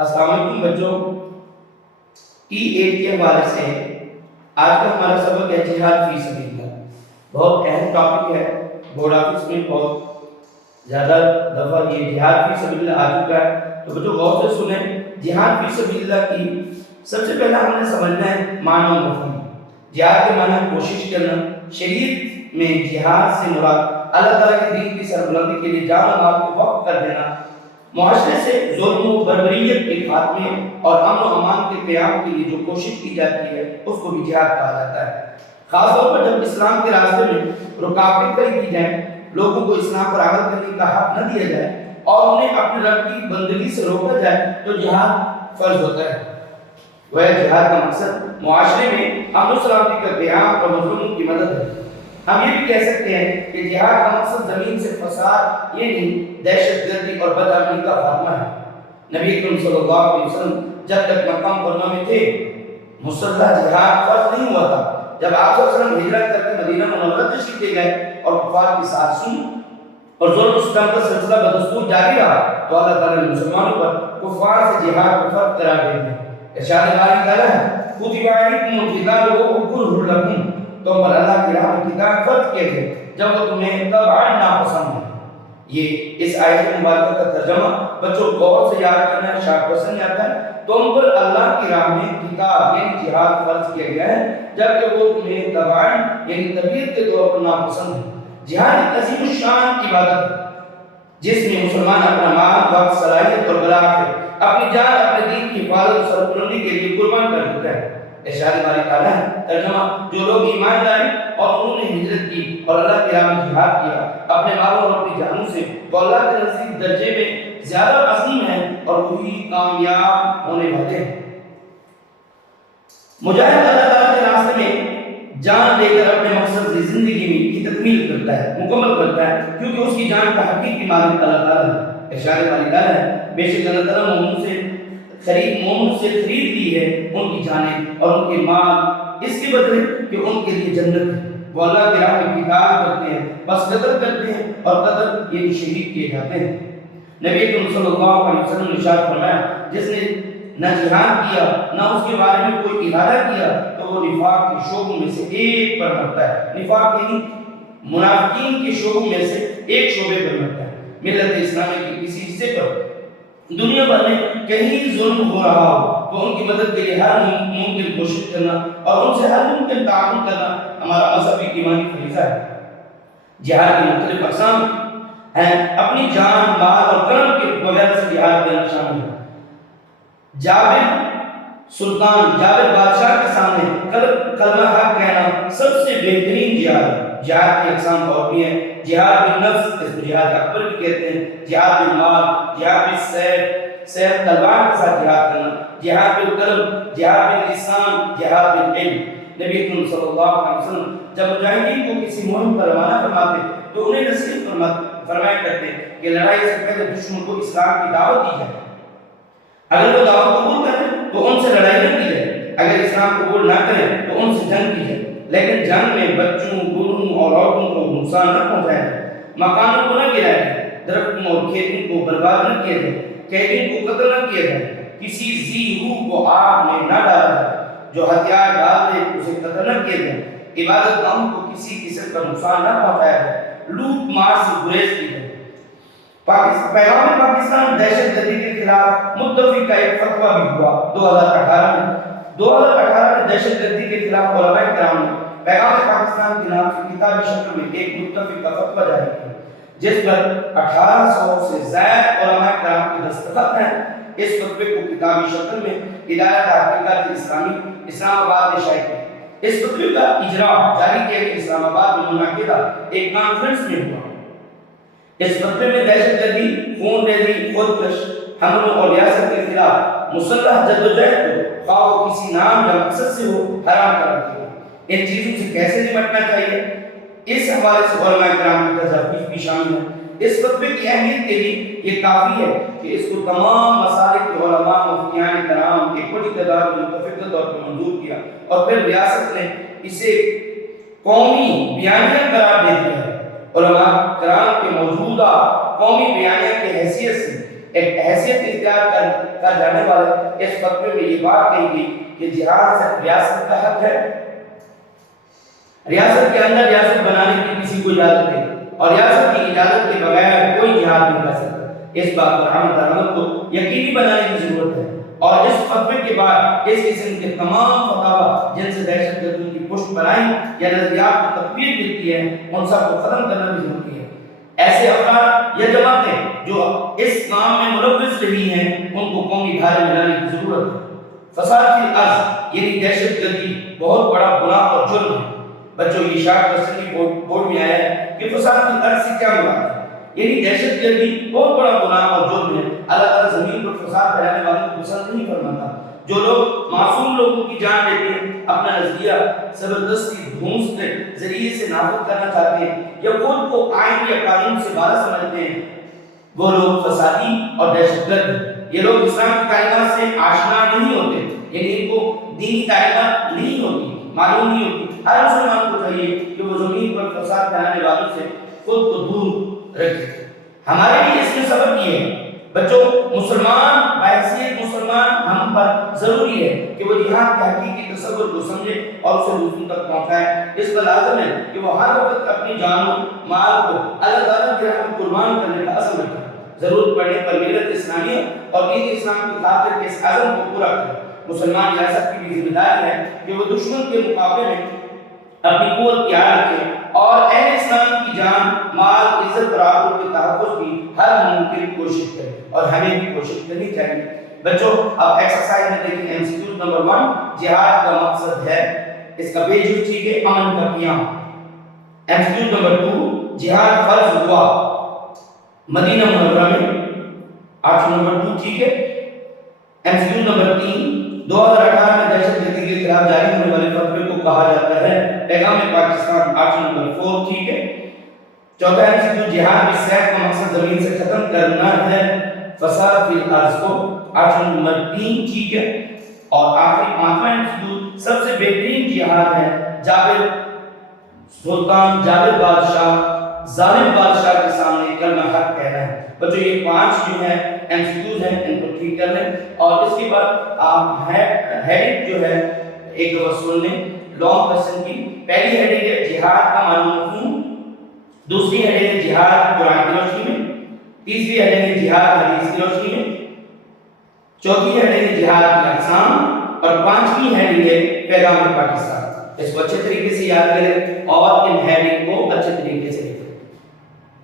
السلام علیکم بچوں، T8 کے حوالے سے آج کا ہمارا سبق ہے جہاد فی سبیل اللہ۔ بہت اہم ٹاپک ہے، بورڈ آفس میں بہت زیادہ دفعہ یہ جہاد فی سبیل اللہ آ چکا ہے، تو بچوں غور سے سنیں۔ جہاد فی سبیل اللہ کی سب سے پہلا ہم نے سمجھنا ہے معنی و مفہوم۔ جہاد کے معنی کوشش کرنا، شریعت میں جہاد سے مراد اللہ تعالیٰ کے دین کی سربلندی کے لیے جان و مال کو وقف کر دینا، معاشرے سے ظلم و بربریت کے خاتمے اور امن و امان کے قیام کے لیے جو کوشش کی جاتی ہے اس کو بھی جہاد کہا جاتا ہے۔ خاص طور پر جب اسلام کے راستے میں رکاوٹیں کھڑی کی جائیں، لوگوں کو اسلام پر عمل کرنے کا حق نہ دیا جائے اور انہیں اپنے رب کی بندگی سے روکا جائے تو جہاد فرض ہوتا ہے۔ وہ جہاد کا مقصد معاشرے میں امن و سلامتی کا قیام اور مظلوموں کی مدد ہے۔ ہم یہ بھی کہہ سکتے ہیں کہ جہاد کا مقصد زمین سے فساد یہ نہیں، دہشت گردی اور بدامنی کا خاتمہ ہے۔ نبی اکرم صلی اللہ علیہ وسلم جب تک مکہ مکرمہ میں تھے مسلح جہاد فرض نہیں ہوا تھا۔ جب آپ صلی اللہ علیہ وسلم ہجرت کر کے مدینہ منورہ تشریف لے گئے اور کفار کی سازشوں اور ظلم و ستم کا سلسلہ بدستور جاری رہا تو اللہ تعالیٰ نے مسلمانوں پر کفار سے جہاد کو فرض قرار دے دیا۔ ارشاد باری تعالیٰ ہے کتب علیکم القتال وهو کرہ لکم، تم پر اللہ کی راہ میں قتال فرض کیے گئے جب وہ تمہیں طبعا ناپسند ہے۔ یہ اس آیت مبارکہ کا ترجمہ بچوں غور سے یاد کرنا شاید پسند آتا ہے۔ تم پر اللہ کی راہ میں قتال یعنی جہاد فرض کیا گیا ہے جبکہ وہ تمہیں طبعا یعنی طبیعت کے طور پر ناپسند ہے۔ جہاد ایک عظیم الشان عبادت ہے جس میں مسلمان اپنا مال، وقت، صلاحیت اور بلاخر اپنی جان اپنے دین کی حفاظت اور سربلندی کے لیے قربان کر دیتا ہے۔ ارشاد باری تعالیٰ ہے ترجمہ جو لوگ ایمان لائے اور انہوں نے ہجرت کی اور اللہ کی راہ میں جہاد کیا اپنے مالوں اور اپنی جانوں سے، وہ اللہ کے نزدیک درجے میں زیادہ عظیم ہیں اور وہی کامیاب ہونے والے ہیں۔ مجاہد اللہ تعالیٰ کے راستے میں جان دے کر اپنے مقصد کی زندگی میں کی تکمیل کرتا ہے، مکمل کرتا ہے، کیونکہ اس کی جان کا حقیقی مالک اللہ تعالیٰ ہے۔ ارشاد باری تعالیٰ ہے بے شک اللہ تعالیٰ مومن سے خرید لی ہے ان کی جانیں اور ان کے مال اس کے بدلے کہ ان کے لیے جنت ہے۔ وہ اللہ کی راہ میں قتال کرتے ہیں، بس قتل کرتے ہیں اور قتل یعنی شہید کیے جاتے ہیں۔ نبی اکرم صلی اللہ علیہ وسلم نے ارشاد فرمایا جس نے نہ جہاد کیا نہ اس کے بارے میں کوئی ارادہ کیا تو وہ نفاق کے شعبوں میں سے ایک پر مرتا ہے۔ نفاق یعنی منافقین کے شعبوں میں سے ایک شعبے پر مرتا ہے۔ ملت اسلامی کے کسی حصے پر دنیا بھر میں کہیں ظلم ہو رہا ہو تو ان کی مدد کے لیے ہر ممکن کوشش کرنا اور ان سے ہر ممکن تعاون کرنا ہمارا مذہبی ایمانی فریضہ ہے۔ جہاد کی مختلف اقسام ہیں، اپنی جان، مال اور کرم کے وغیرہ سے جہاد کرنا شامل ہے۔ جابر بادشاہ کے سامنے کلمہ حق کہنا سب سے بہترین جہاد ہے۔ جہاد کی اقسام اور بھی ہیں، جہاد بالنفس اس کو جہاد اکبر بھی کہتے ہیں، جہاد بالمال، جہاد بالسیف تلوار کے ساتھ جہاد کرنا، جہاد بالقلم، جہاد باللسان، جہاد بالعلم۔ نبی اکرم صلی اللہ علیہ وسلم جب مجاہدین کو کسی مہم پر روانہ فرماتے تو انہیں نصیحت فرمایا کرتے کہ لڑائی سے پہلے دشمن کو اسلام کی دعوت دی جائے، اگر وہ دعوت قبول کریں تو ان سے لڑائی نہ کی جائے، اگر اسلام قبول نہ کریں تو ان سے جنگ کی جائے، لیکن جنگ میں بچوں، بوڑھوں اور عورتوں کو نقصان نہ پہنچایا جائے، مکانوں کو نہ گرایا جائے، درختوں اور کھیتوں کو برباد نہ کیا جائے، قیدیوں کو قتل نہ کیا جائے، کسی ذی روح کو آگ میں نہ ڈالا جائے، جو ہتھیار ڈال دے اسے قتل نہ کیا جائے، عبادت گاہوں کو کسی قسم کا نقصان نہ پہنچایا جائے، لوٹ مار سے گریز کی جائے۔ پیغام پاکستان دہشت گردی کے خلاف متفق کا ایک فتویٰ بھی ہوا 2018 میں دہشت گردی کے خلاف علماء کرام نے پیغام پاکستان کے نام سے کتابی شکل میں ایک متفق کا فتویٰ جاری کیا جس پر 1800 سے زائد علماء کرام کے دستخط ہیں۔ اس فتوے کو کتابی شکل میں ادارہ تحقیقات اسلامی اسلام آباد نے شائع کیا۔ اس فتوے کا اجرا جاری کیا کہ اسلام آباد میں منعقدہ ایک کانفرنس میں ہوا۔ اس فتوے میں دہشت گردی، خون ریزی، خودکش حملوں اور ریاست کے خلاف مسلح جدوجہد کو خواہ وہ کسی نام یا مقصد سے ہو حرام قرار دیا۔ ان چیزوں سے کیسے نمٹنا چاہیے اس حوالے سے علماء کرام کی تجاویز بھی شامل ہیں۔ اس فتوے کی اہمیت کے لیے یہ کافی ہے کہ اس کو تمام مسالک کے علماء مفتیان کرام ایک بڑی تعداد میں متفقہ طور پر منظور کیا اور پھر ریاست نے اسے قومی بیانیہ قرار دے دیا ہے۔ علماء کرام کے موجودہ قومی بیانیہ کی حیثیت سے ایک حیثیت اختیار کر جانے والے اس فتوے میں یہ بات کہی گئی کہ جہاد ریاست کا حق ہے، ریاست کے اندر ریاست بنانے کی کسی کو اجازت ہے اور ریاست کی اجازت کے بغیر کوئی جہاد نہیں کر سکتا۔ اس بات پر ہم درامت کو یقینی بنانے کی ضرورت ہے اور اس فتوے کے بعد اس قسم کے تمام فتاوا جن سے دہشت گردی کی پشت بنائی یا نظریات کو تقویت دیتی ہے ان سب کو ختم کرنا بھی ضروری ہے۔ ایسے افراد یا جماعتیں جو اس کام میں ملوث رہی ہیں ان کو قومی دھارے میں لانے کی ضرورت ہے۔ فساد فی الارض یعنی دہشت گردی بہت بڑا گناہ اور جرم ہے۔ بچوں یہ شارٹ کوسچن کی بورڈ میں آیا ہے کہ فساد فی الارض سے کیا مراد ہے؟ یعنی دہشت گردی بہت بڑا گناہ اور جرم ہے۔ اللہ تعالیٰ زمین پر فساد پھیلانے والوں کو پسند نہیں فرماتا۔ جو لوگ معصوم لوگوں کی جان لیتے ہیں، اپنا نظریہ زبردستی دھونس کے ذریعے سے نافذ کرنا چاہتے ہیں یا خود کو آئین یا قانون سے بالا سمجھتے ہیں، وہ لوگ فسادی اور دہشت گرد۔ یہ لوگ اسلام کی تعلیمات سے آشنا نہیں ہوتے، یعنی ان کو دینی تعلیمات نہیں ہوتی، معلوم نہیں ہوتی۔ ہر مسلمان کو چاہیے کہ وہ زمین پر فساد پھیلانے والوں سے خود کو دور رکھے۔ ہمارے لیے اس میں سبق یہ ہے بچوں، مسلمان بحیثیت مسلمان ہم پر ضروری ہے کہ وہ جہاد کے حقیقی تصور کو سمجھے اور اسے دوسروں تک پہنچائے۔ اس کا لازم ہے کہ وہ ہر وقت اپنی جان و مال کو اللہ تعالیٰ کی راہ میں قربان کرنے کا عزم رکھے، ضرورت پڑنے پر ملت اسلامیہ اور دین اسلام کی خاطر کے اس عزم کو پورا کرے۔ مسلمان ریاست کی بھی ذمہ داری ہے کہ وہ دشمن کے مقابلے میں اپنی قوت تیار رکھے اور اہل اسلام کی جان، مال، عزت اور آبرو کے تحفظ کی ہر ممکن کوشش کرے اور ہمیں بھی کوشش کرنی چاہیے۔ بچوں اب ایکسرسائز میں دیکھیں ایم سی کیو نمبر 1 جہاد کا مقصد ہے، اس کا پیج ٹھیک ہے، امن کا قیام۔ ایم سی کیو نمبر 2 جہاد فرض ہوا مدینہ منورہ میں، آپشن نمبر 2 ٹھیک ہے۔ ایم سی کیو نمبر 3 2018 میں دہشت گردی کے خلاف جاری ہونے والے فتوے کو کہا جاتا ہے پیغام پاکستان، آپشن نمبر 4 ٹھیک ہے۔ چوتھا ایم سی کیو جہاد میں سیف کا مقصد زمین سے ختم کرنا ہے فساد فی الارض کو، آپشن نمبر 3 ٹھیک ہے۔ اور آخری پانچواں ایم سی کیو سب سے بہترین جہاد ہے جابر سلطان جابر بادشاہ ظالم بادشاہ کے سامنے کلمہ حق کہنا ہے۔ بچوں یہ 5 جو ہیں ایم سی کیوز ہیں، ان کو ٹھیک کر لیں اور اس کے بعد آپ ہیڈنگ جو ہے ایک دفعہ سن لیں لانگ کوسچن کی۔ پہلی ہیڈنگ ہے جہاد کا معنی مفہوم، دوسری ہیڈنگ ہے جہاد قرآن کی روشنی میں، تیسری ہیڈنگ ہے جہاد حدیث کی روشنی میں، چوتھی ہیڈنگ ہے جہاد کی اقسام اور پانچویں ہیڈنگ ہے پیغام پاکستان۔ اس کو اچھے طریقے سے یاد کریں اور ان ہیڈنگ کو اچھے طریقے سے لکھیں۔